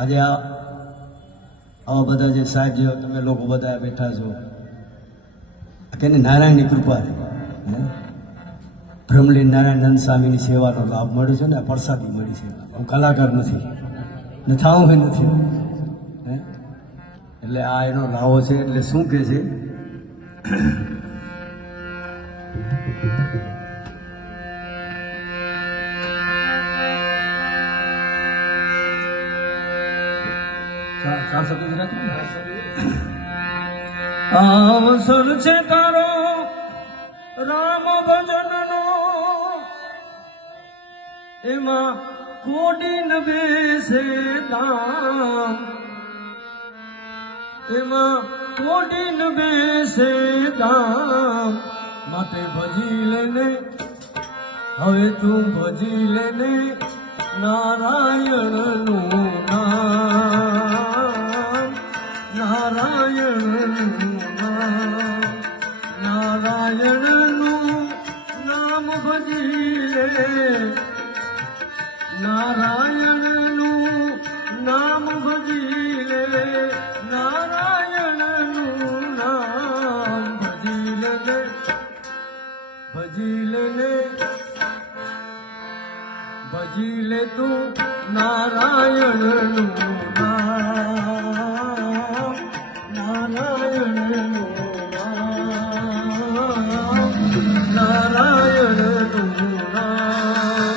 આજે આવા બધા જે સાહેબજીઓ તમે લોકો બધા બેઠા છો કે નારાયણની કૃપાથી બ્રહ્મલીન નારાયણ નંદ સ્વામીની સેવાનો લાભ મળ્યો છે ને પ્રસાદી મળી છે. હું કલાકાર નથી ને થાવું નથી એટલે આ એનો લાવો છે. એટલે શું કે છે અવસર છે તારો રામ ભજનનો એમાં કોડીન બેસે દામ એમાં કોડીન બેસે દામ માટે ભજી લેને હવે તું ભજી લેને નારાયણનું નામ નારાયણનું નામ નારાયણનું નામ ભજી લે નારાયણનું નામ ભજી લે નારાયણનું નામ ભજી લે ભજી લે ભજી લે તું નારાયણનું નામ નારાયણનું નામ નારાયણનું નામ.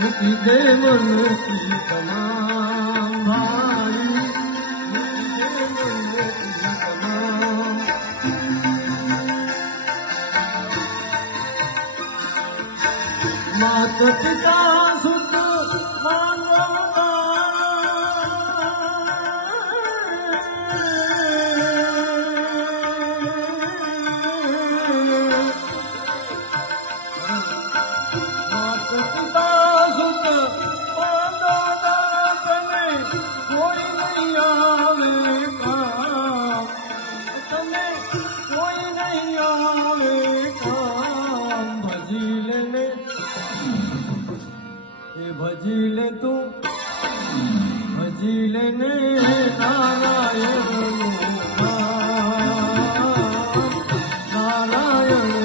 मुक्ति दे मन की तमाम भाई मुक्ति दे मन की तमाम मात पिता सुत मानवता भजी ले तू भजी लेने नारायण नारायण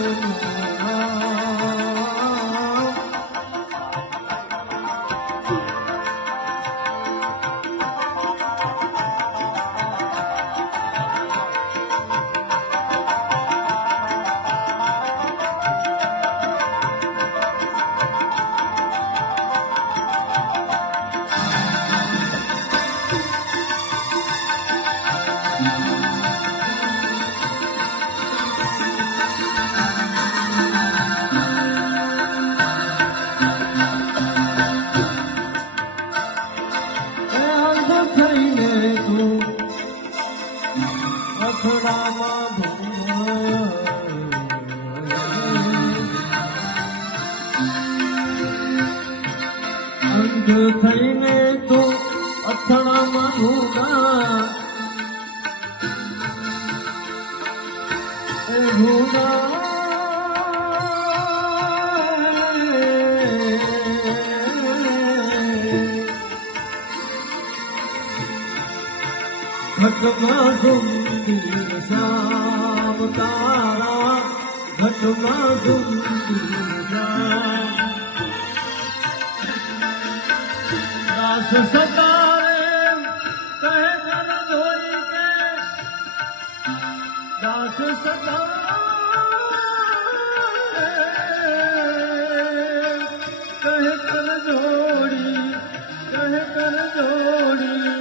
અંધ થઈને તો અથડામાં ભૂગા એ ભૂગા ઘટમાં સુંદર શ્યામ તારા ઘટમાં સુંદર શ્યામ દાસ સતારે કહે કર ધોઈ કે દાસ સતારે કહે કર જોડી જોડી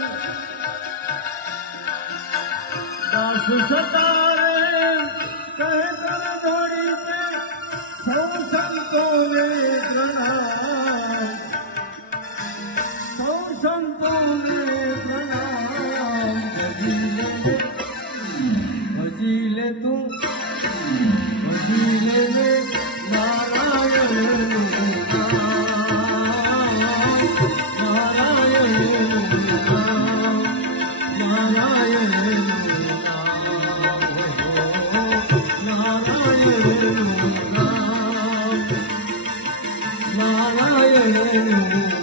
દાસ સતારે કહે કર જોડી કે સૌ સંતોને પ્રણામ સૌ સંતોને પ્રણામ ભજી લે તું ભજી લે નારાયણ Narayana